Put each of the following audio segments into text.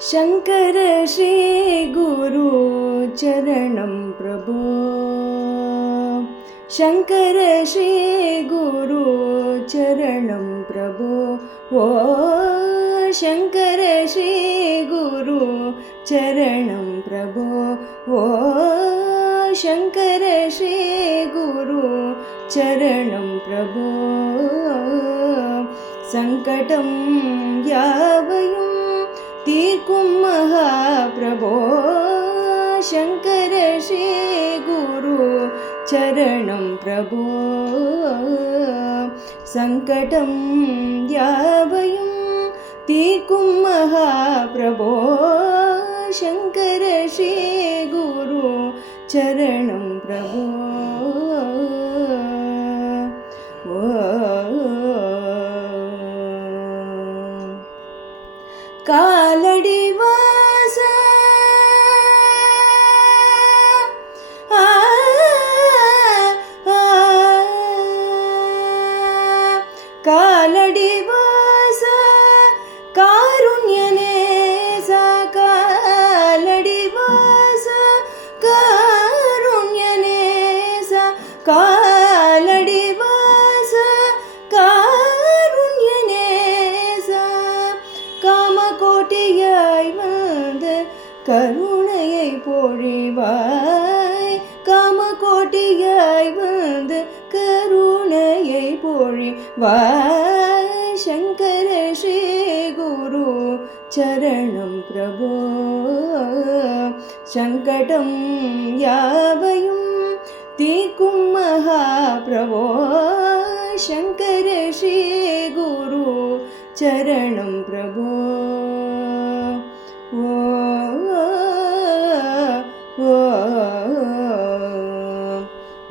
शंकर श्री गुरु चरणं प्रभो, शंकर श्री गुरु चरणं प्रभो, ओ शंकर श्री गुरु चरणं प्रभो, ओ शंकर श्री गुरु चरणं प्रभो, संकटं यावयुं तीर्कुं महाप्रभो, शंकर श्री गुरु चरणं प्रभो, संकटं यावयुं तीर्कुं महाप्रभो, शंकर श्री गुरु चरणं प्रभो, कालडिवास कालडिवास कारुण्यनेस, कालडिवास कारुण्यनेस, कालडिवास कारुण्यनेस, कामकोटियाய் வந்து கருணையை பொழிவாய், காமகோட்டியாய் வந்து கருணையை பொழிவாய், शंकर श्री गुरु चरणं प्रभो, संकटं यावयुं तीर्कुं महाप्रभो, शंकर श्री गुरु चरणं प्रभो, ओ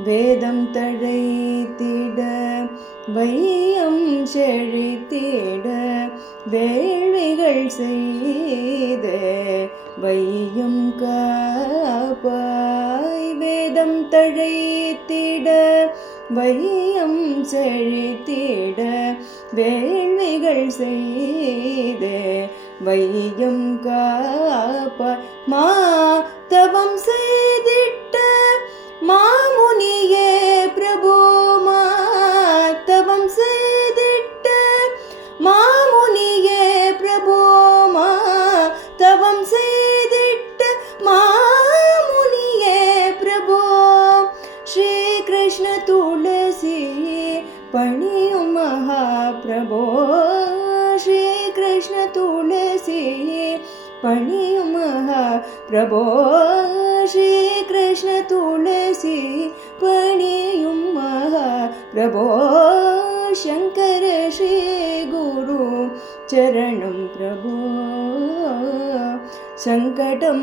வேதம் தழைத்திட வையம் செழித்திட வேள்விகள் செய்த வையம் காப்பாய், வேதம் தழைத்திட வையம் செழித்திட வேள்விகள் செய்த வையம் காப்பாய், மாதவம் செய்திட்ட மாமுனியே பிரபு, மாதவம் செய்திட்ட மாமுனியே பிரபு, மாதவம் செய்திட்ட மாமுனியே பிரபு, ஸ்ரீ கிருஷ்ண துளசி பணியும் மகாபிரபோ, ஸ்ரீ கிருஷ்ண துளசி பணியும் மகாபிரபோ, ஸ்ரீ கிருஷ்ண துளசி பணியும் மகாபிரபோ, शंकर श्री गुरु चरणं प्रभो, संकटं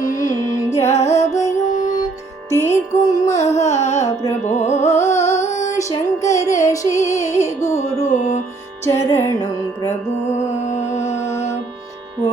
यावयुं तीर्कुं महाप्रभो, शंकर श्री गुरु चरणं प्रभो, ओ